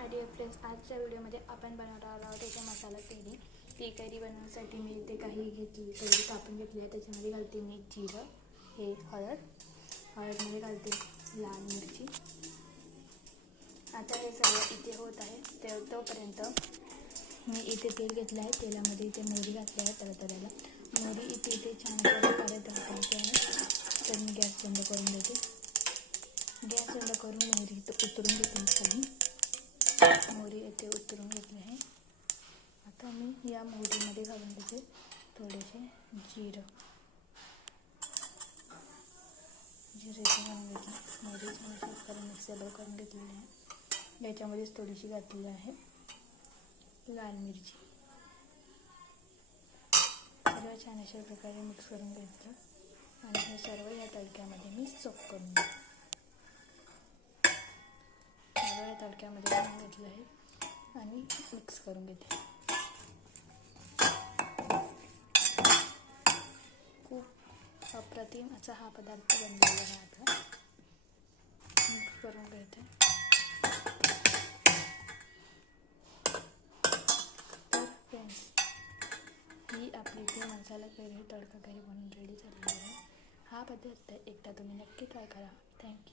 My dear friends, आजच्या व्हिडिओमध्ये आपण बनवणार आहोत याचा मसाला कैरी. ही कैरी बनवण्यासाठी मी इथे काही घेतली, कैरी कापून घेतली आहे. त्याच्यामध्ये घालते मी जिरं, हे हळदमध्ये घालते लाल मिरची. आता हे सगळं इथे होत आहे. तोपर्यंत मी इथे तेल घेतलं आहे. तेलामध्ये इथे मोहरी घातली आहे तळतळायला. मोहरी इथे छान प्रकारे तळतळते आहे. तर मी गॅस बंद करून देते. गॅस बंद करून मोहरी इथं उतरून घेते खाली. मोहरी इथे उतरून घेतली आहे. आता मी या मोहरीमध्ये घालून देते थोडेसे जिरं इथे घालून घेतलं. मोहरी छान मिक्सरला करून घेतलेली आहे. याच्यामध्येच थोडीशी घातलेली आहे लाल मिरची. सर्व छान अशा प्रकारे मिक्स करून घेतलं आणि हे सर्व या तडक्यामध्ये मी सोक करून घेतलं. सर्व या तडक्यामध्ये घालून घेतलं आहे आणि मिक्स करून घेते. खूप अप्रतिम असा हा पदार्थ बनलेला आहे. आपला मिक्स करून घेते. तर फ्रेंड्स, ही आपली इथे मसाला कैरी तडका कैरी बनवून रेडी झालेली आहे. हा पदार्थ एकदा तुम्ही नक्की ट्राय करा. थँक्यू.